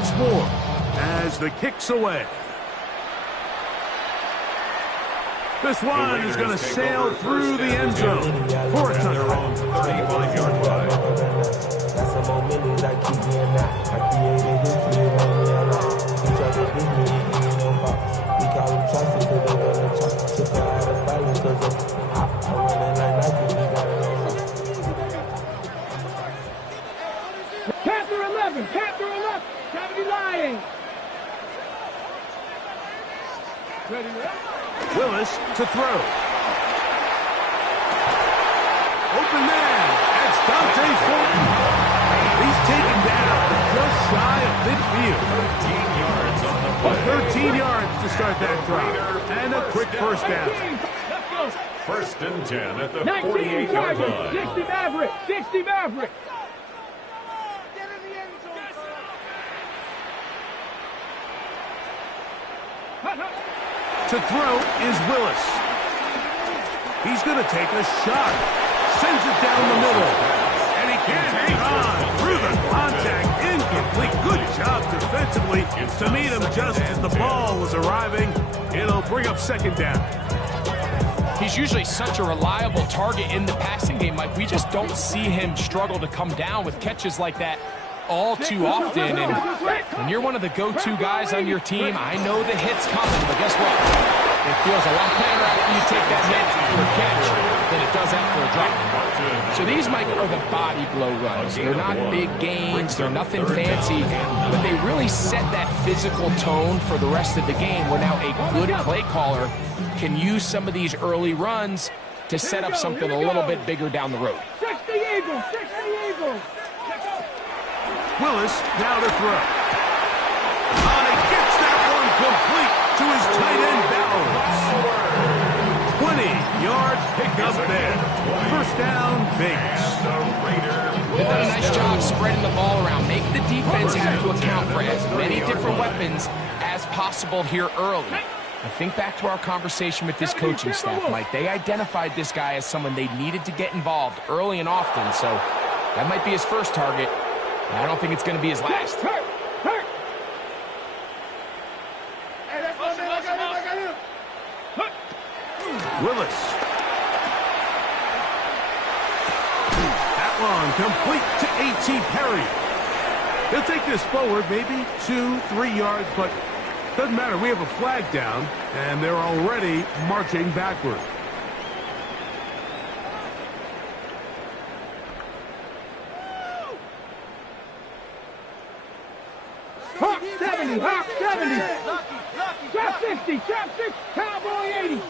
once more as the kick's away. This one is going to sail through the end zone for a touchdown. 35-yard line. That's some more millions I keep me in that. I created history and made me alive. He tried to beat me, he give me no box. We call him Chaucer, cause they gonna chop. Took her out of styling, cause I'm running like Nike, we got it on lock. Captain 11, Captain 11, Captain lying. Ready, Willis to throw. Open man. That's Dante Fulton. He's taken down just shy of midfield. 13 yards on the play. 13 yards to start that drive. And a quick first down. First and 10 at the 19 48-yard target, line. 60 Maverick, 60 Maverick. To throw is Willis. He's going to take a shot. Sends it down the middle. And he can't hang on through the contact. Incomplete. Good job defensively to meet him just as the ball was arriving. It'll bring up second down. He's usually such a reliable target in the passing game. Like, we just don't see him struggle to come down with catches like that all too often. And when you're one of the go-to guys on your team, I know the hit's coming, but guess what? It feels a lot better after you take that hit for a catch than it does after a drop. So these, Mike, are the body blow runs. They're not big gains, they're nothing fancy, but they really set that physical tone for the rest of the game, where now a good play caller can use some of these early runs to set up something a little bit bigger down the road. 60 Eagles, 60 Eagles. Willis now to throw. And he gets that one complete to his tight end Bowers. 20-yard pickup there. First down, Vegas. They've done a nice job spreading the ball around. Make the defense have to account for as many different weapons as possible here early. I think back to our conversation with this coaching staff, Mike. They identified this guy as someone they needed to get involved early and often, so that might be his first target. I don't think it's going to be his last. Willis. That one complete to A.T. Perry. He'll take this forward maybe 2-3 yards, but doesn't matter. We have a flag down, and they're already marching backward. Hawk 70, Hawk 70. Trap 60, trap 6, Cowboy 80.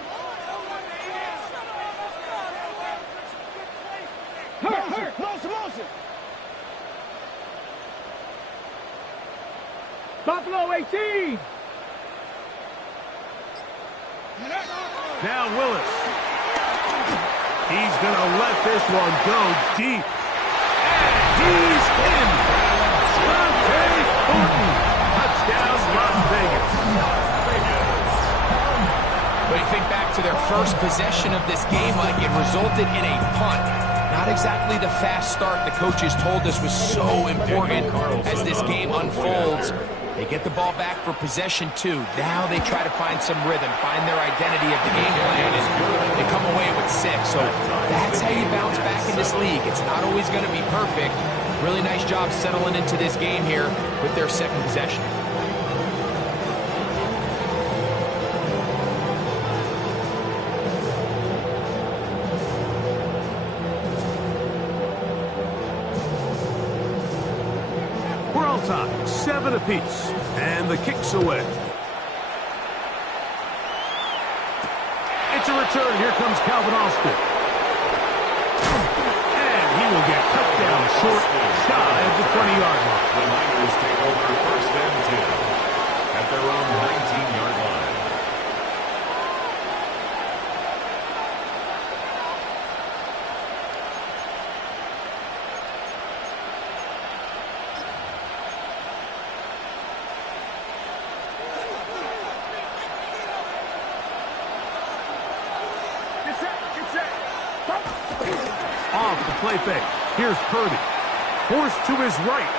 Hurt, motion. Buffalo 18. Now Willis. He's going to let this one go deep. And he's in. Dante Fulton. Touchdown, Las Vegas. When you think back to their first possession of this game, like, it resulted in a punt. Not exactly the fast start the coaches told us was so important as this game unfolds. They get the ball back for possession 2. Now they try to find some rhythm, find their identity of the game plan, and they come away with 6. So that's how you bounce back in this league. It's not always going to be perfect. Really nice job settling into this game here with their second possession. We're all tied, 7 apiece, and the kick's away. It's a return. Here comes Calvin Austin. And he will get cut down short, shy of the 20-yard line. The Niners take over first and 10 at their own 19-yard line. Off the play fake. Here's Purdy. Forced to his right.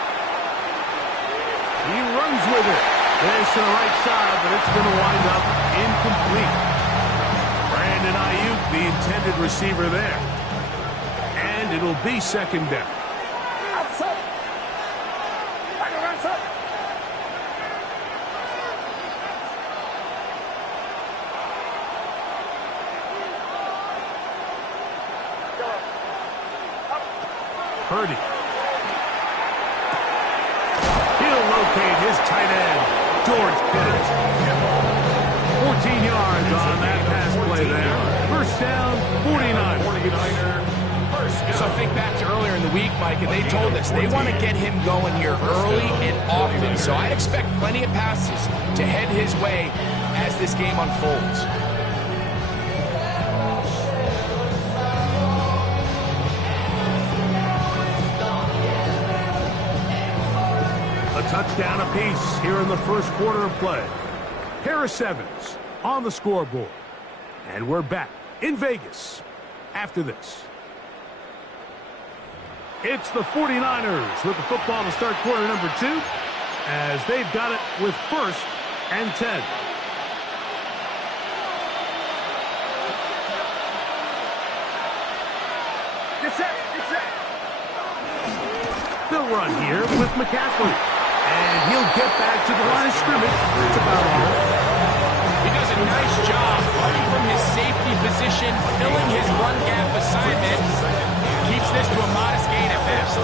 He runs with it. This to the right side, but it's going to wind up incomplete. Brandon Ayuk, the intended receiver there. And it'll be second down. Purdy. He'll locate his tight end, George Kittle. 14 yards on that pass play there. First down, 49. So think back to earlier in the week, Mike, and they told us they want to get him going here early and often. So I expect plenty of passes to head his way as this game unfolds. A touchdown apiece here in the first quarter of play. Harris Evans on the scoreboard. And we're back in Vegas after this. It's the 49ers with the football to start quarter number 2 as they've got it with first and 10. They'll run here with McCaffrey. And he'll get back to the line of scrimmage. That's about all. He does a nice job running from his safety position, filling his run gap assignment. Keeps this to a modest gain at best.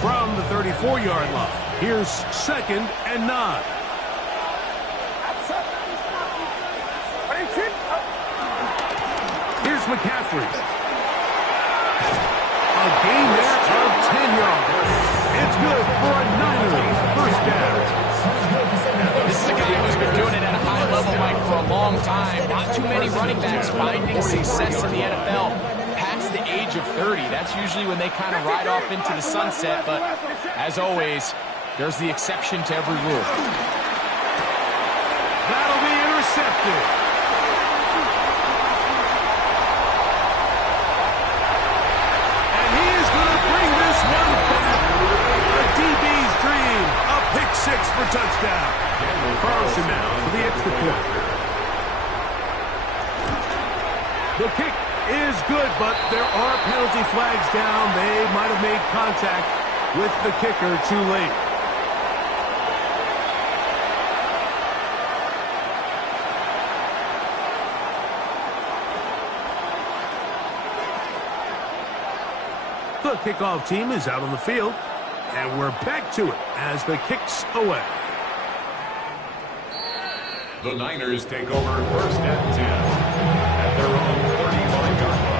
From the 34-yard line, here's second and 9. Here's McCaffrey. A gain there of 10 yards. It's good for a Niners first down. This is a guy who's been doing it at a high level, Mike, for a long time. Not too many running backs finding success in the NFL past the age of 30. That's usually when they kind of ride off into the sunset. But as always, there's the exception to every rule. That'll be intercepted. And he is going to bring this one back. The DB's dream. A pick 6 for touchdown. Carlson now for the extra point. The kick is good, but there are penalty flags down. They might have made contact with the kicker too late. The kickoff team is out on the field, and we're back to it as the kick's away. The Niners take over first and 10 at their own 35-yard line.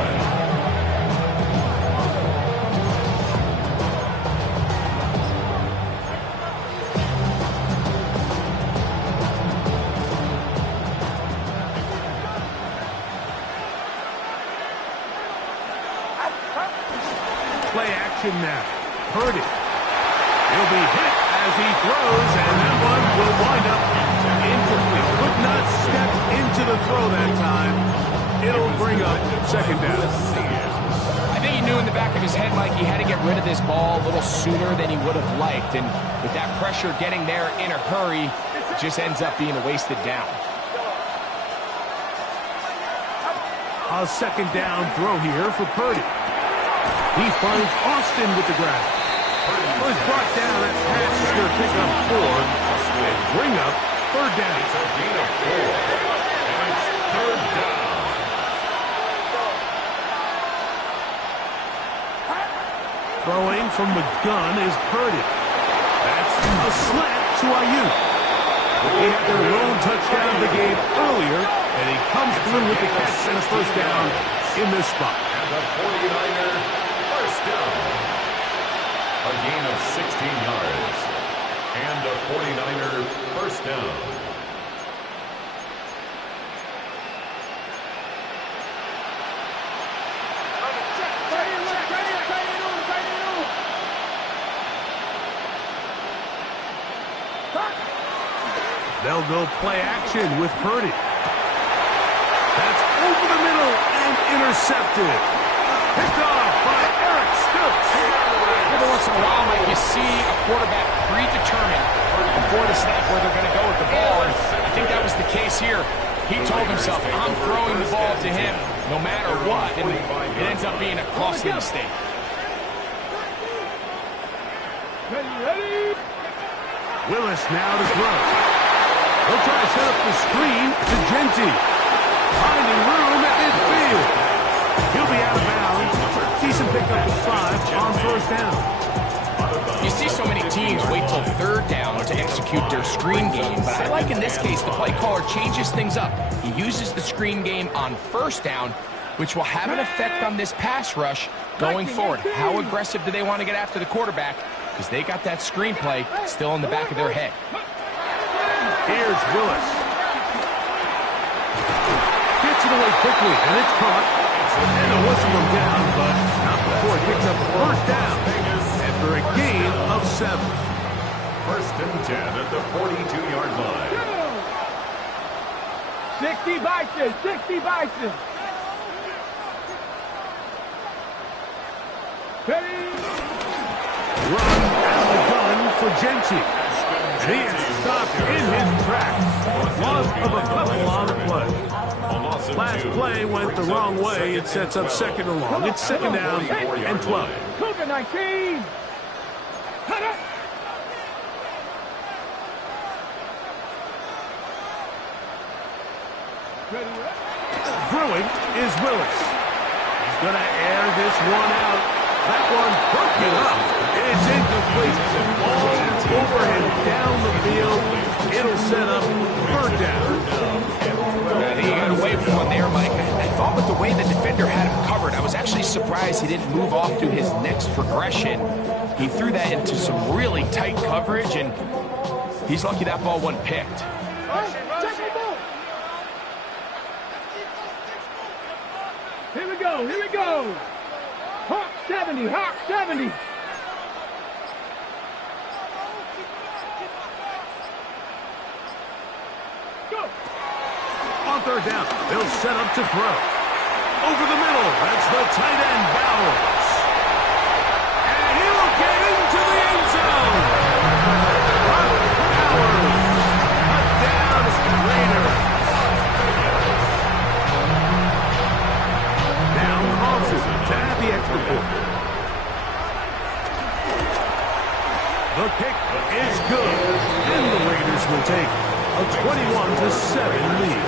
Play action now. Purdy. He'll be hit as he throws, and that one will wind up incomplete. Could not step into the throw that time. It'll bring up second down. I think he knew in the back of his head, Mike, he had to get rid of this ball a little sooner than he would have liked. And with that pressure getting there in a hurry, it just ends up being a wasted down. A second down throw here for Purdy. He finds Austin with the grab. Was brought down at pass. He's going to pick up 4 and bring up third down. It's a gain of 4. And it's third down. Throwing from the gun is Purdy. That's a slant to Ayuk. He had their lone touchdown of the game earlier, and he comes through with the catch and a first down in this spot. And the 49er first down. A gain of 16 yards. And a 49er first down. They'll go play action with Purdy. That's over the middle and intercepted. Picked off by Eric Stokes. Every once in a while, Mike, you see a quarterback predetermined before the snap where they're going to go with the ball, and I think that was the case here. He told himself, I'm throwing the ball to him no matter what, and it ends up being a costly mistake. Ready? Willis now to throw. He'll try to set up the screen to Genty. Finding room at midfield. He'll be out of bounds. Decent pickup of 5 on first down. You see so many teams wait till third down to execute their screen game, but I like in this case the play caller changes things up. He uses the screen game on first down, which will have an effect on this pass rush going forward. How aggressive do they want to get after the quarterback? Because they got that screenplay still in the back of their head. Here's Willis. Gets it away quickly, and it's caught. And a whistle him down, but not before he picks up the first down. After a gain of 7. First and 10 at the 42-yard line. 60 Bison, 60 Bison. Ready? Run out of the gun for Genty. And he is stopped in his tracks. Loss of a couple on the play. Last play went the wrong way. It sets up second and long. It's second down and 12. Cougar 19. Cut it. Ready? Throwing is Willis. He's going to air this one out. That one broken up. It's incomplete. All over him down the field. It'll set up third down. I think he got away with one there, Mike. I thought with the way the defender had him covered, I was actually surprised he didn't move off to his next progression. He threw that into some really tight coverage, and he's lucky that ball wasn't picked. Here we go, here we go. Hawk 70, Hawk 70. Go. On third down, they'll set up to throw. Over the middle, that's the tight end, Bowers. And he'll get into the end zone. Bowers, touchdown, Raiders. Now crosses to add the extra point. The kick is good, and the Raiders will take a 21-7 lead.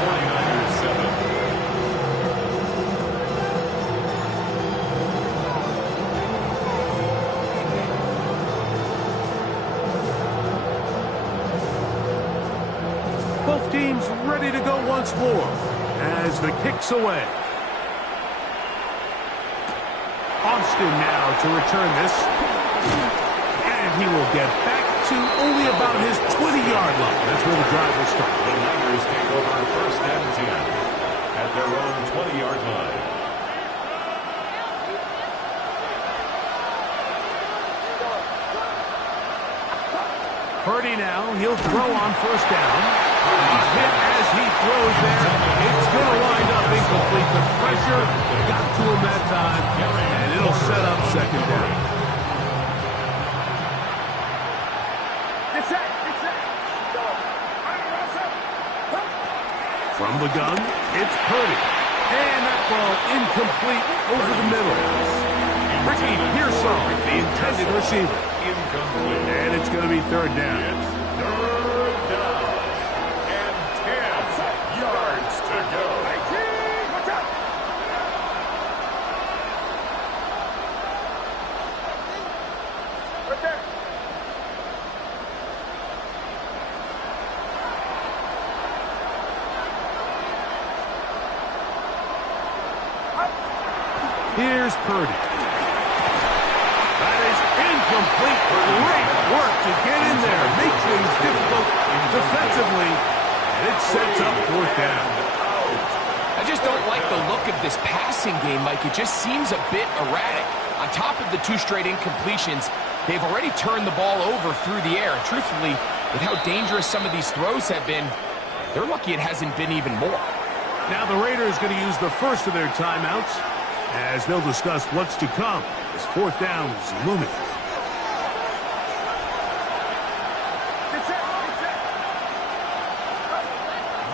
49ers 7. Both teams ready to go once more as the kick's away. Austin now to return this. And he will get back to only about his 20-yard line. That's where the drive will start. The Niners take over first and 10 at their own 20-yard line. Purdy now, he'll throw on first down. He's hit as he throws there. It's going to wind up incomplete. The pressure got to him that time, and it'll set up second down. From the gun, it's Purdy. And that ball incomplete over the middle. Ricky Pearsall, the intended receiver. Incomplete. And it's going to be third down. Third down. And 10 yards to go. Watch out. Right there. Here's Purdy. That is incomplete. Great work to get in there. Make things difficult defensively. And it sets up fourth down. I just don't like the look of this passing game, Mike. It just seems a bit erratic. On top of the 2 straight incompletions, they've already turned the ball over through the air. And truthfully, with how dangerous some of these throws have been, They're lucky it hasn't been even more. Now the Raiders going to use the first of their timeouts as they'll discuss what's to come as fourth down is looming.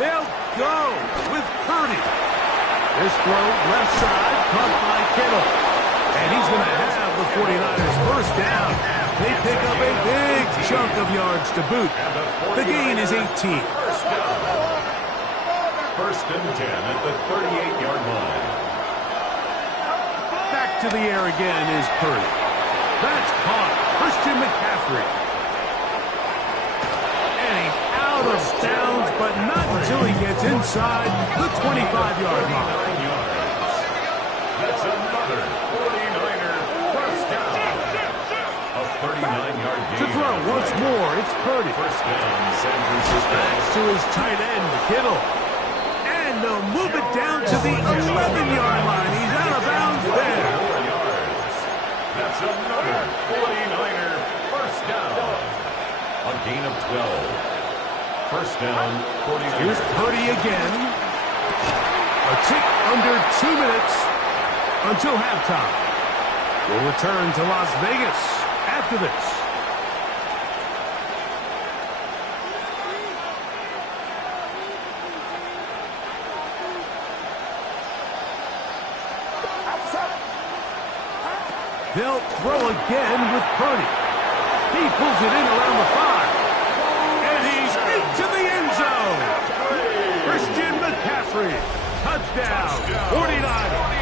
They'll go with Purdy. This throw left side, caught by Kittle. And he's going to have the 49ers first down. They pick up a big chunk of yards to boot. The gain is 18. First and 10 at the 38-yard line. Back to the air again is Purdy. That's caught. Christian McCaffrey. And he's out of bounds, but not until he gets inside the 25-yard line. That's another 49er first down. A 39-yard gain. To throw once more, it's Purdy. First down, San Francisco. Back to his tight end, Kittle. And they'll move it down to the 11-yard line. He's out of bounds there. 4 yards. That's another 49er first down. A gain of 12. First down, 49ers. Here's Purdy again. A tick under 2 minutes until halftime. We'll return to Las Vegas after this. They'll throw again with Purdy. He pulls it in around the 5. And he's into the end zone. Christian McCaffrey. Touchdown. 49ers.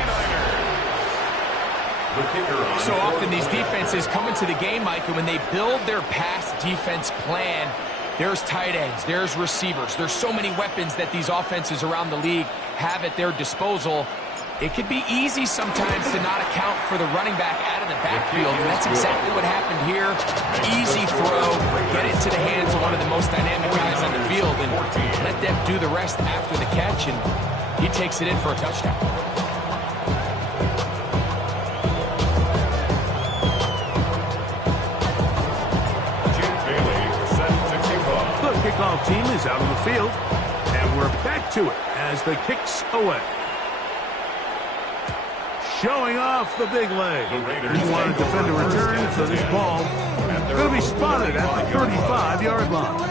So often these defenses come into the game, Mike, and when they build their pass defense plan, there's tight ends, there's receivers. There's so many weapons that these offenses around the league have at their disposal. It could be easy sometimes to not account for the running back out of the backfield, and that's exactly what happened here. Easy throw, get it to the hands of one of the most dynamic guys on the field, and let them do the rest after the catch, and he takes it in for a touchdown. The kickoff team is out on the field, and we're back to it as the kick's away. Showing off the big leg. He wanted to defend a return, so this ball going to be spotted at the 35-yard line.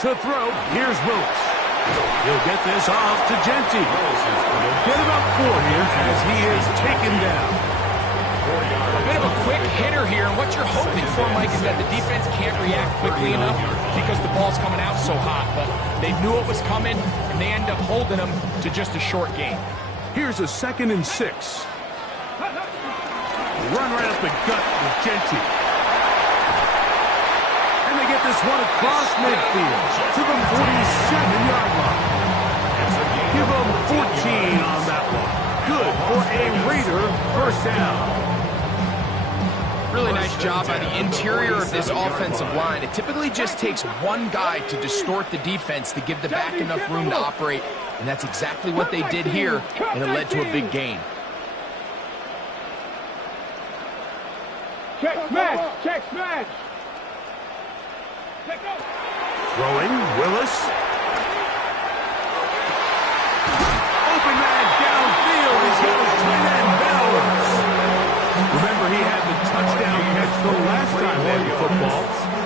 To throw, here's Willis. He'll get this off to Genty. He'll get about 4 here as he is taken down. A bit of a quick hitter here, and what you're hoping for, Mike, is that the defense can't react quickly enough because the ball's coming out so hot, but they knew it was coming, and they end up holding them to just a short gain. Here's a 2nd and 6. Run right up the gut with Genty. And they get this one across midfield to the 47-yard line. Give them 14 on that one. Good for a Raider first down. Really nice job by the interior of this offensive line. It typically just takes one guy to distort the defense to give the back enough room to operate, and that's exactly what they did here, and it led to a big gain. Check smash! Check smash! Throwing, Willis. Open man downfield. He's got his tight end Bowers. Remember, he had the touchdown catch the last time they had football.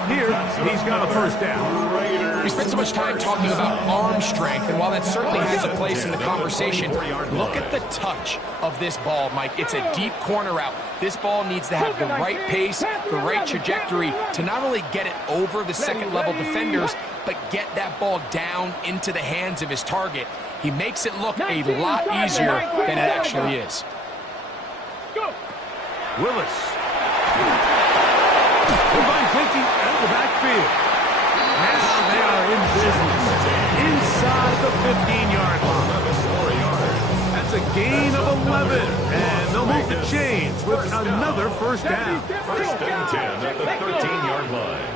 Here, he's got a first down. We spent so much time talking about arm strength, and while that certainly has a place in the conversation, look at the touch of this ball, Mike. It's a deep corner route. This ball needs to have the right pace, the right trajectory to not only get it over the second-level defenders, but get that ball down into the hands of his target. He makes it look a lot easier than it actually is. Willis. Combined taking out of the backfield. Now they are in business. Inside the 15-yard line. That's a gain of 11. And they'll move the chains with another first down. First and 10 at the 13-yard line.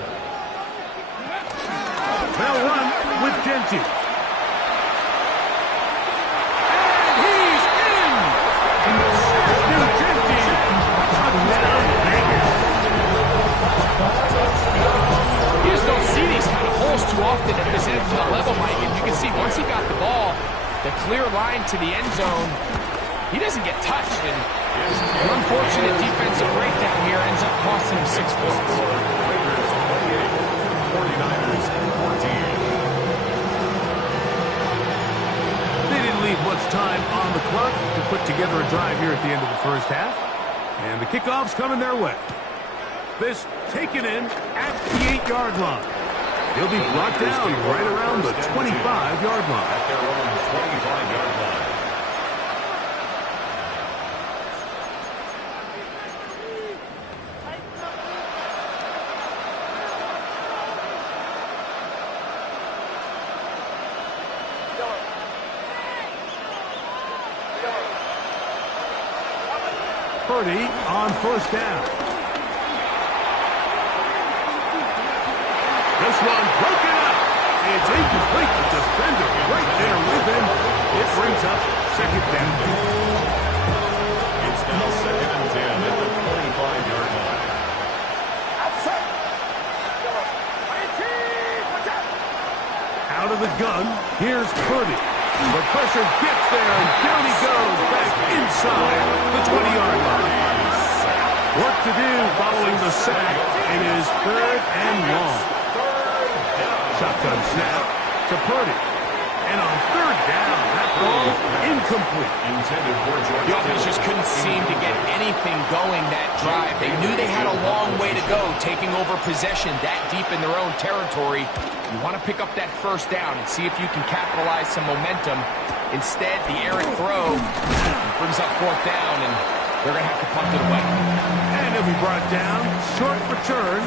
They'll run with Genty. often at this infield level, Mike, and you can see once he got the ball, the clear line to the end zone, he doesn't get touched, and an unfortunate defensive breakdown here ends up costing him 6 points. 49ers 14. They didn't leave much time on the clock to put together a drive here at the end of the first half. And the kickoff's coming their way. This taken in at the 8-yard line. He'll be brought down right around the 25-yard line. At their own 25-yard line. Purdy on first down. This one broken up. It's incomplete. The defender right there with him. It brings up second down. It's now 2nd and 10 at the 25-yard line. Out of the gun, here's Purdy. The pressure gets there, and down he goes back inside the 20-yard line. Work to do following the sack. It is 3rd and long. Shotgun snap to Purdy. And on 3rd down, that ball incomplete. Intended for George. The offense just couldn't seem to get anything going that drive. They knew they had a long way to go, taking over possession that deep in their own territory. You want to pick up that first down and see if you can capitalize some momentum. Instead, the errant throw brings up 4th down, and they're going to have to punt it away. And he'll be brought down, short return,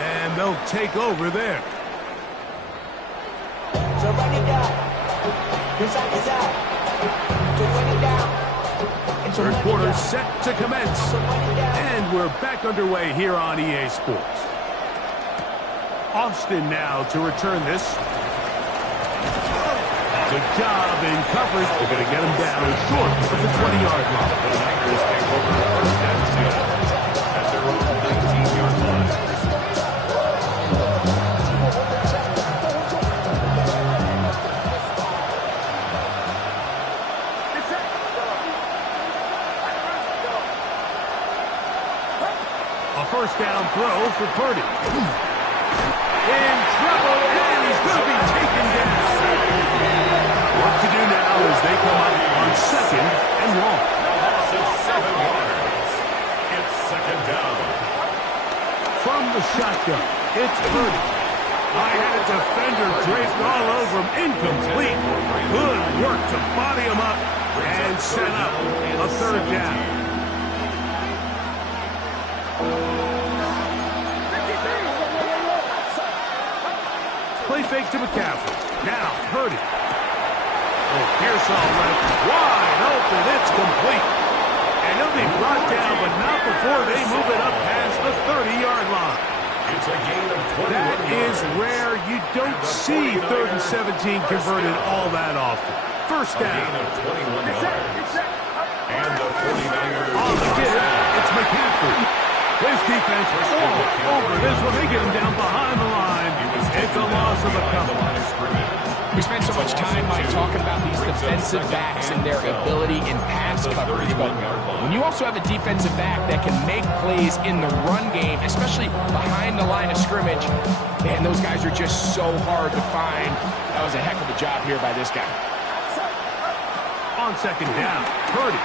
and they'll take over there. So run it down. Inside is out. So run it down. Third quarter set to commence. And we're back underway here on EA Sports. Austin now to return this. Good job in coverage. They're going to get him down short of the 20-yard line. The Niners take over 1st and 10 at their own 19-yard line. A first down throw for Purdy. In trouble, and he's going to be taken down. What to do now as they come up on 2nd and long. Loss of 7 yards. It's 2nd down. From the shotgun, it's Purdy. I had a defender draped all over him. Incomplete. Good work to body him up and set up a 3rd down. Play fake to McCaffrey. Now, Purdy. Oh, Pearsall left wide open. It's complete. And he'll be brought down, but not before they move it up past the 30-yard line. It's a gain of 21 That is yards. rare. You don't see 3rd and 17 converted all that often. First A gain down. of 21 yards. And the 49ers. On the give, it's McCaffrey. His defense all over this one. They get him down behind the line. It's a loss of a couple. We spent so much time, Mike, talking about these defensive backs and their ability in pass coverage, but when you also have a defensive back that can make plays in the run game, especially behind the line of scrimmage, man, those guys are just so hard to find. That was a heck of a job here by this guy. On 2nd down, Purdy.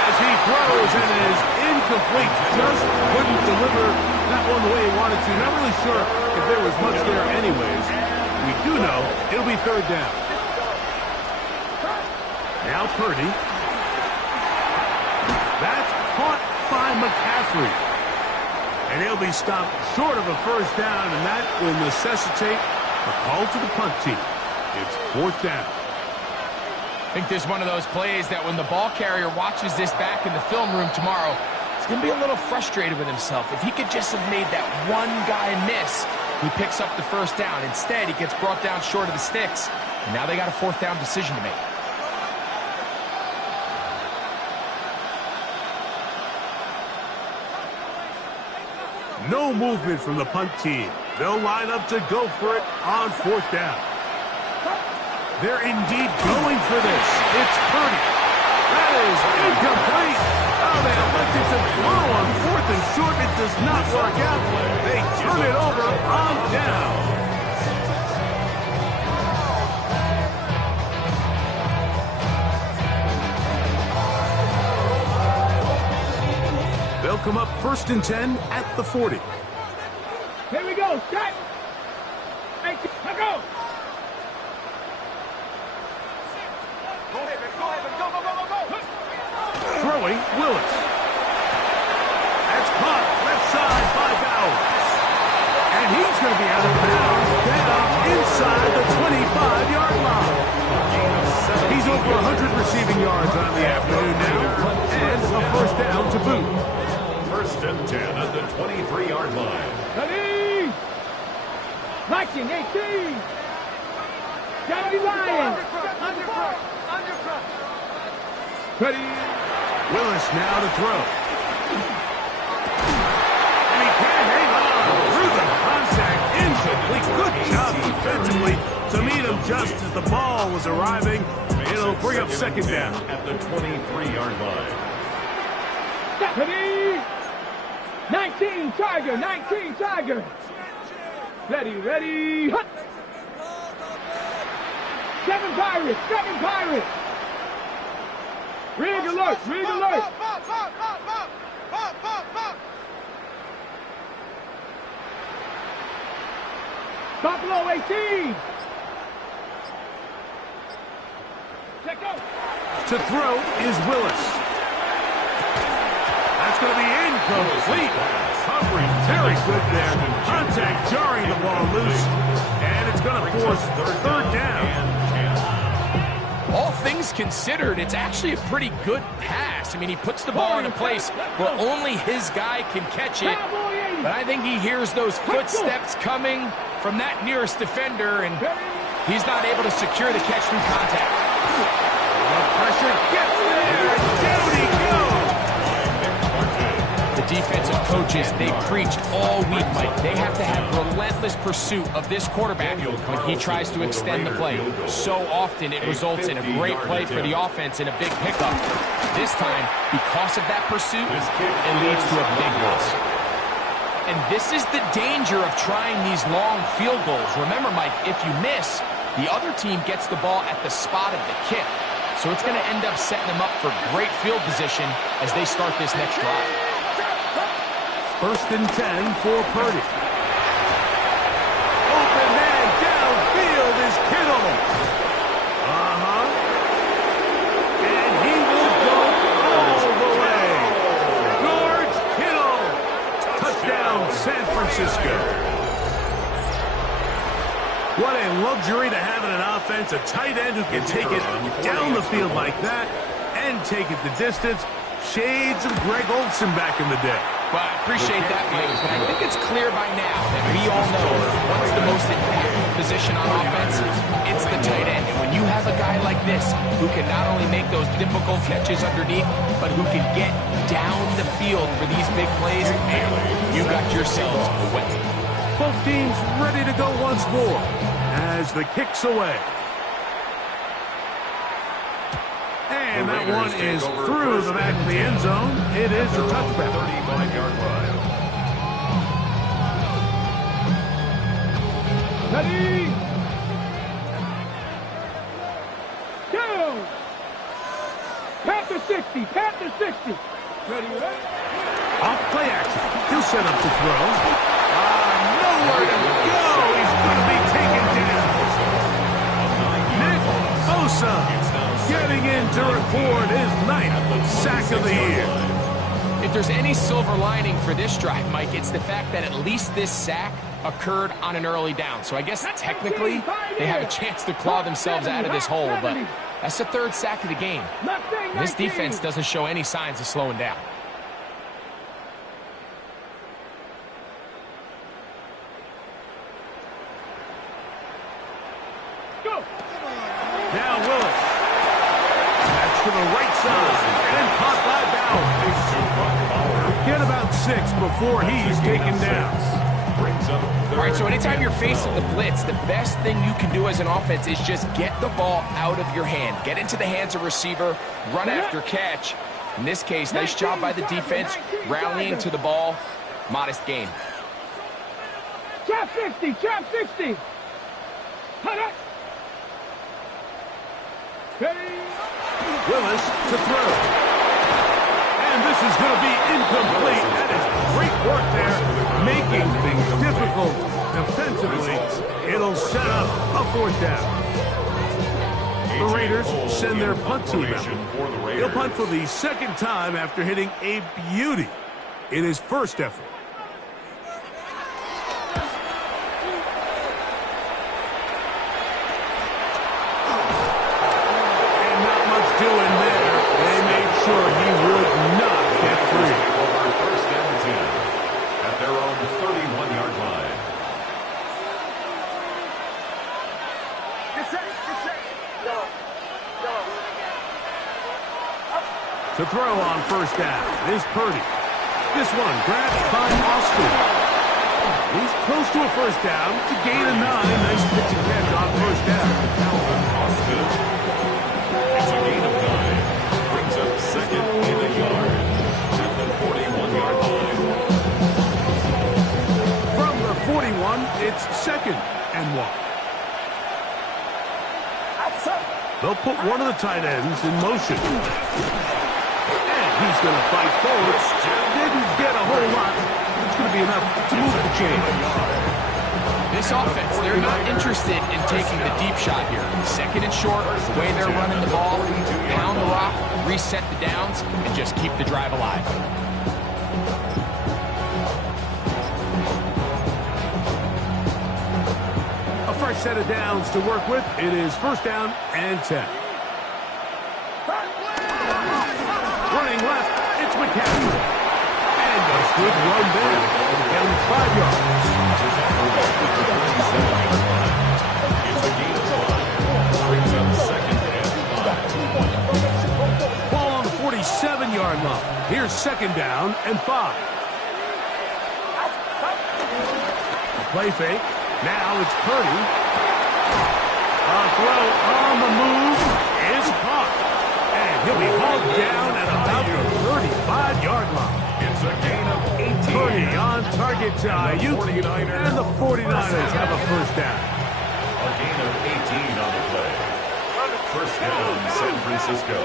As he throws and is incomplete. Just couldn't deliver that one the way he wanted to. Not really sure if there was much there anyways. We do know it'll be 3rd down. Now Purdy. That's caught by McCaffrey. And he'll be stopped short of a 1st down, and that will necessitate a call to the punt team. It's 4th down. I think this is one of those plays that when the ball carrier watches this back in the film room tomorrow, he's going to be a little frustrated with himself. If he could just have made that one guy miss, he picks up the 1st down. Instead, he gets brought down short of the sticks, and now they got a 4th down decision to make. No movement from the punt team. They'll line up to go for it on 4th down. They're indeed going for this. It's Purdy. That is incomplete. Oh, they elected to throw on 4th and short. It does not work out. They turn it over on down. They'll come up 1st and 10 at the 40. Here we go. Set. Hey, let's go. Throwing, Willis. That's caught left side by Bowers. And he's going to be out of bounds down inside the 25-yard line. He's over 100 receiving yards on the afternoon now. And a 1st down to boot. 1st and 10 at the 23-yard line. Ready. 19, 18. Johnny Ryan. Ready. Willis now to throw. And he can't hang on through the contact. Incomplete. Good job defensively to meet him just as the ball was arriving. It'll bring up 2nd down. At the 23-yard line. Ready. 19, Tiger. 19, Tiger. Ready, ready. Hut. 7 Pirates. 7 Pirates. Rig alert! Rig alert! Buffalo 18! Check out! To throw is Willis. That's going to be incomplete. Covering very good there. Contact jarring the ball loose. And it's going to force 3rd down. All things considered, it's actually a pretty good pass. I mean, he puts the ball in a place where only his guy can catch it. But I think he hears those footsteps coming from that nearest defender, and he's not able to secure the catch through contact. The pressure gets there, and down he goes. The defensive coaches, they preached all week, Mike. They have to have relentless pursuit of this quarterback when he tries to extend the play. So often it results in a great play for the offense and a big pickup. This time, because of that pursuit, it leads to a big loss. And this is the danger of trying these long field goals. Remember, Mike, if you miss, the other team gets the ball at the spot of the kick. So it's going to end up setting them up for great field position as they start this next drive. 1st and 10 for Purdy. Open man downfield is Kittle. And he will go all the way. George Kittle. Touchdown, San Francisco. What a luxury to have in an offense, a tight end who can take it down the field like that and take it the distance. Shades of Greg Olsen back in the day. Well, I appreciate that, Mike, but I think it's clear by now that we all know what's the most impactful position on offense. It's the tight end. And when you have a guy like this who can not only make those difficult catches underneath, but who can get down the field for these big plays, man, you got yourselves a weapon. Both teams ready to go once more as the kick's away. And that one is through the back of the end zone. It is a touchback. 35-yard line. Ready. Down. Panther 60. Panther 60. Ready, ready. Off play action. He'll set up to throw. Nowhere to go. He's going to be taken down. Nick Bosa getting in to record his 9th sack of the year. If there's any silver lining for this drive, Mike, it's the fact that at least this sack occurred on an early down. So I guess technically they have a chance to claw themselves out of this hole, but that's the 3rd sack of the game. And this defense doesn't show any signs of slowing down. Now Willis. That's to the right side. And caught by Bowers. Get about 6 before he's taken down. brings up All right, so anytime you're facing the blitz, the best thing you can do as an offense is just get the ball out of your hand. Get into the hands of receiver, run after catch. In this case, nice job by the defense, rallying to the ball. Modest gain. Trap 60, trap 60. Cut it. Willis to throw. And this is going to be incomplete. That is great work there, making things difficult defensively. It'll set up a 4th down. The Raiders send their punt team out. He'll punt for the 2nd time after hitting a beauty in his first effort. And not much doing there. They made sure he would not get free. over 1st and 10 at their own 31-yard line. To throw on 1st down is Purdy. This one grabbed by Austin. He's close to a 1st down to gain a 9. Nice pitch and catch on 1st down. Austin. It's a gain of 9. Brings up 2nd and a yard at the 41-yard line. From the 41, it's 2nd and 1. They'll put one of the tight ends in motion. He's going to fight forward. Didn't get a whole lot. It's going to be enough to move the chain. This offense, they're not interested in taking the deep shot here. 2nd and short, the way they're running the ball, pound the rock, reset the downs, and just keep the drive alive. A fresh set of downs to work with. It is 1st down and 10. Running left, it's McCaffrey. And a good run there. Down 5 yards. It's a gain of 5. Brings up 2nd and 5. Ball on the 47-yard line. Here's 2nd down and 5. Play fake. Now it's Purdy. A throw on the move is caught. And he'll be hauled down at about the 35-yard line. It's a gain of 18. Purdy on target to Ayuk. And the 49ers have a 1st down. A gain of 18 on the play. 1st down, San Francisco.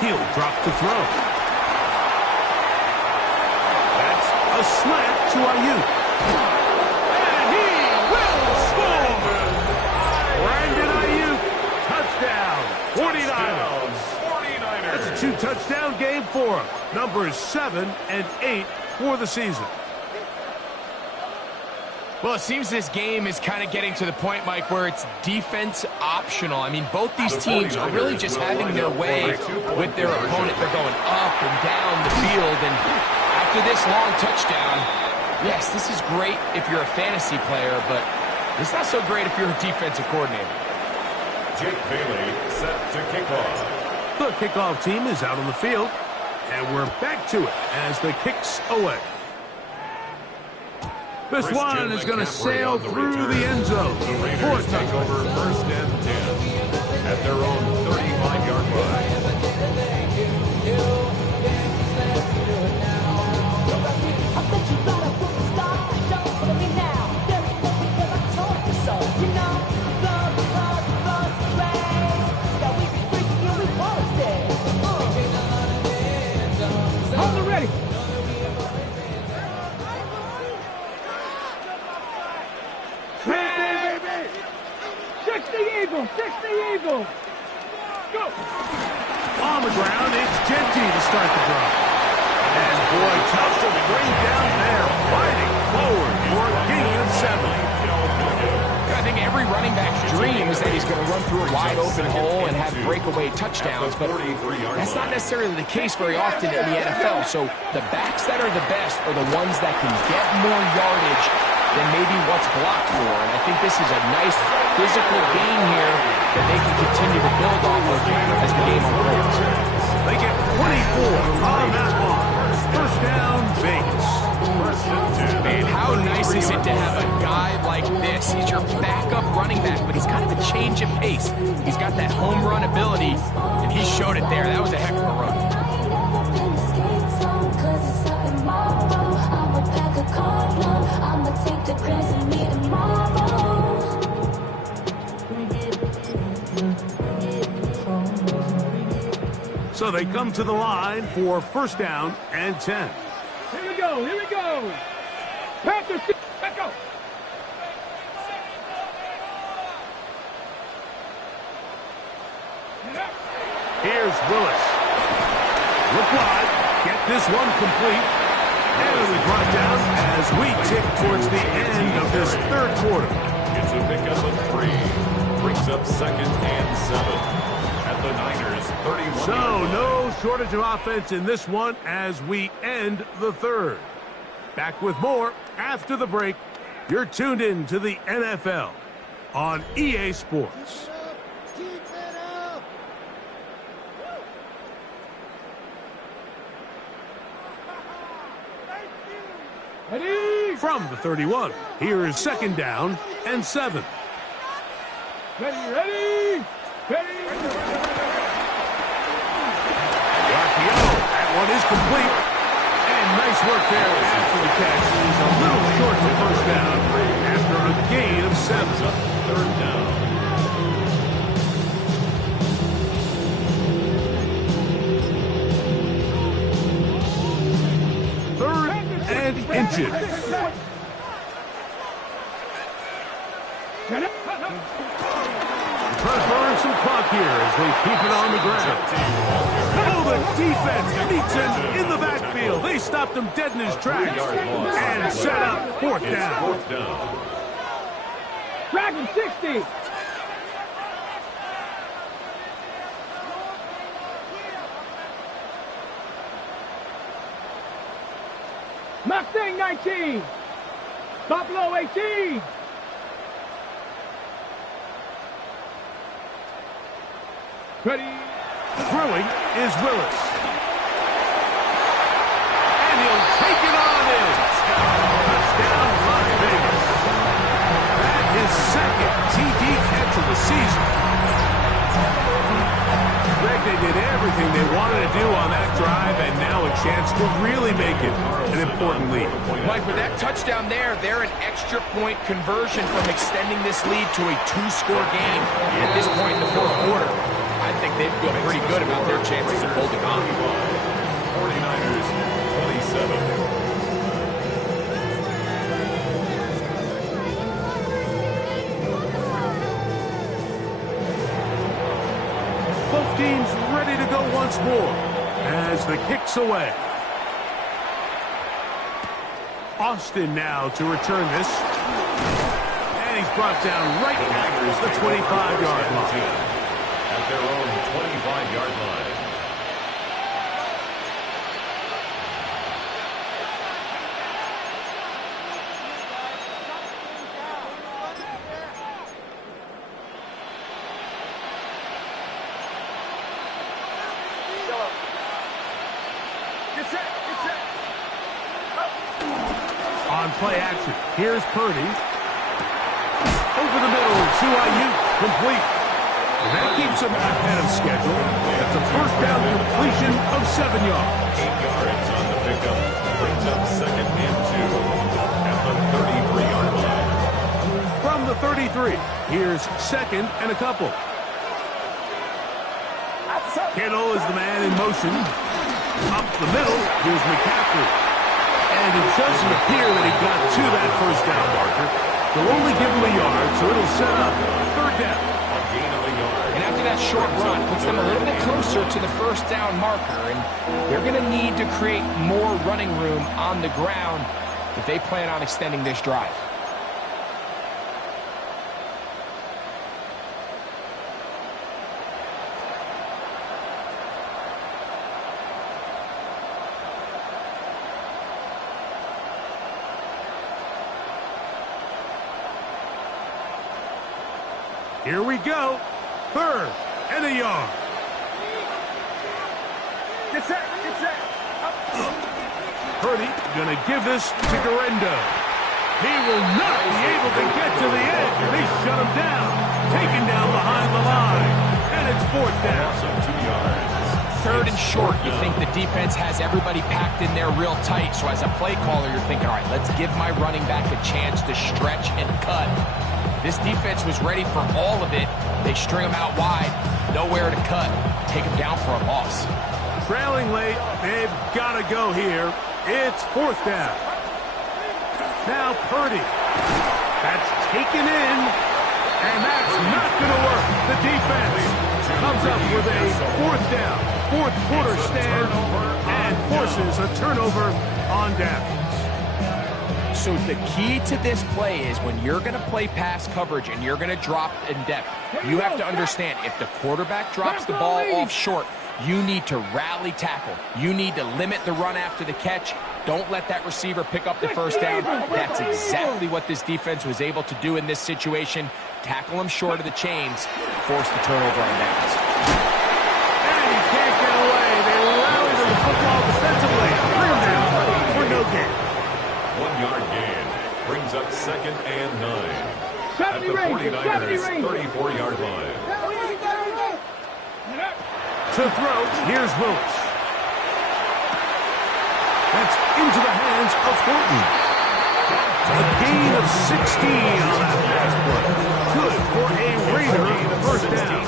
He'll drop to throw. That's a slant to Ayuk. And he will score! Brandon Ayuk, touchdown, 49ers. That's a 2-touchdown game for him. Numbers 7 and 8 for the season. Well, it seems this game is kind of getting to the point, Mike, where it's defense optional. I mean, both these teams are really just having their way with their opponent. They're going up and down the field, and after this long touchdown, yes, this is great if you're a fantasy player, but it's not so great if you're a defensive coordinator. Jake Bailey set to kick off. The kickoff team is out on the field, and we're back to it as the kicks away. This one is going to sail through the end zone. The Raiders take over 1st and 10 at their own 35-yard line. Hold it ready. 60 Eagles, 60 Eagles. Go. On the ground, it's Genty to start the drive. And boy, tough to bring down there. Fighting forward for a gain of 7. I think every running back's dream is that he's going to run through a wide open hole and have breakaway touchdowns, but that's not necessarily the case very often in the NFL. So the backs that are the best are the ones that can get more yardage than maybe what's blocked for. And I think this is a nice physical gain here that they can continue to build off of as the game unfolds. They get 24 on that one. First down, Vegas. Man, how nice is it to have a guy like this? He's your backup running back, but he's kind of a change of pace. He's got that home run ability, and he showed it there. That was a heck of a run. So they come to the line for first down and 10. Here we go, here we go. Panthers, let's go. Here's Willis. Look wide. Get this one complete. And it'll be brought down as we tick towards the end of this third quarter. It's a pickup of 3. Brings up second and 7. At the Niners, 31. So no shortage of offense in this one as we end the third. Back with more after the break. You're tuned in to the NFL on EA Sports. Ready? From the 31, here is second down and 7. Ready, ready, ready. The RPO, that one is complete. And nice work there after the catch. He's a little short for first down after a gain of 7. Third down. Third and inches. Trying to burn some clock here as they keep it on the ground. Oh, the defense meets him in the backfield. They stopped him dead in his tracks and set up fourth down. Fourth down. Dragon 60. Mustang 19. Buffalo 18. Ready. Throwing is Willis. And he'll take it on in. Touchdown, Las Vegas. That is second TD catch of the season. Greg, they did everything they wanted to do on that drive, and now a chance to really make it an important lead. Mike, with that touchdown there, they're an extra point conversion from extending this lead to a 2-score game at this point in the fourth quarter. I think they feel pretty good about their chances of holding on. 49ers, 27. Both teams ready to go once more as the kick's away. Austin now to return this. And he's brought down right at the 25-yard line. At their own 25-yard line. On play action, here's Purdy. Over the middle to Ayuk, complete. And that keeps him ahead of schedule. That's a first down completion of 7 yards. 8 yards on the pickup. Brings up second and 2 at the 33-yard line. From the 33, here's second and a couple. Kittle is the man in motion. Up the middle, here's McCaffrey. And it doesn't appear that he got to that first down marker. They'll only give him a yard, so it'll set up third down. A gain of a yard. And after that short run, puts them a little bit closer to the first down marker. And they're going to need to create more running room on the ground if they plan on extending this drive. Here we go. Third and a yard. Get set. Purdy gonna give this to Gridiron. He will not be able to get to the edge. They shut him down. Taken down behind the line. And it's fourth down. Also 2 yards. Third and short, you think the defense has everybody packed in there real tight. So as a play caller, you're thinking, all right, let's give my running back a chance to stretch and cut. This defense was ready for all of it. They string him out wide, nowhere to cut, take him down for a loss. Trailing late, they've got to go here. It's fourth down. Now Purdy. That's taken in, and that's not going to work. The defense comes up with a fourth down, fourth quarter stand, and forces a turnover on downs. So the key to this play is when you're going to play pass coverage and you're going to drop in depth, you have to understand if the quarterback drops the ball off short, you need to rally tackle. You need to limit the run after the catch. Don't let that receiver pick up the first down. That's exactly what this defense was able to do in this situation. Tackle him short of the chains, force the turnover on downs. And he can't get away. They rally to the football defensively. Bring him down for no gain. 1 yard gain brings up 2nd and 9 at the 49ers 34-yard line. To throw, here's Willis. That's into the hands of Thornton. A gain of 16 on that pass play. Good for a Raider first down.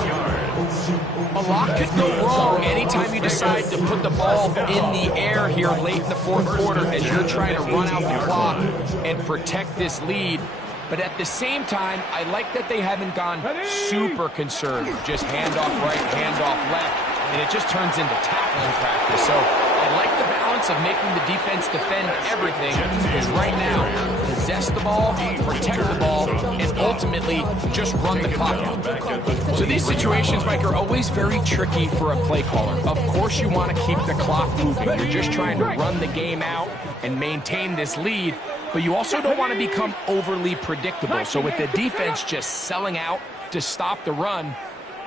A lot could go wrong anytime you decide to put the ball in the air here late in the fourth quarter as you're trying to run out the clock and protect this lead. But at the same time, I like that they haven't gone super conservative. Just handoff right, handoff left, and it just turns into tackling practice. So I like the balance of making the defense defend everything, because right now, possess the ball, protect the ball, and ultimately just run the clock out. So these situations, Mike, are always very tricky for a play caller. Of course you want to keep the clock moving. You're just trying to run the game out and maintain this lead, but you also don't want to become overly predictable. So with the defense just selling out to stop the run,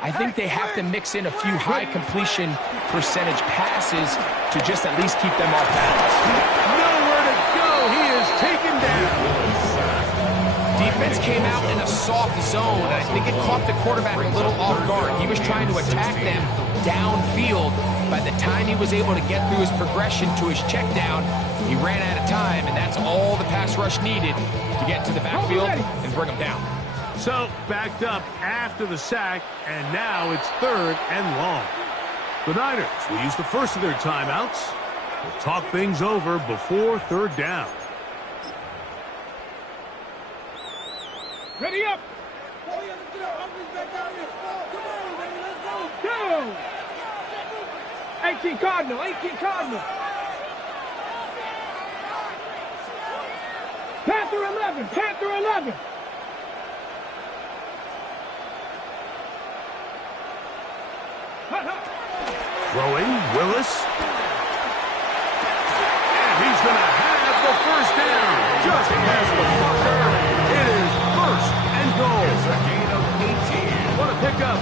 I think they have to mix in a few high completion percentage passes to just at least keep them off balance. Nowhere to go. He is taken down. Defense came out in a soft zone, and I think it caught the quarterback a little off guard. He was trying to attack them downfield. By the time he was able to get through his progression to his check down, he ran out of time, and that's all the pass rush needed to get to the backfield and bring him down. So backed up after the sack, and now it's third and long. The Niners will use the first of their timeouts. We'll talk things over before third down. Ready up. Go. 18 Cardinal. Panther 11. Throwing, Willis. And he's going to have the first down. Just past the marker. It is first and goal. It's a gain of 18. What a pickup.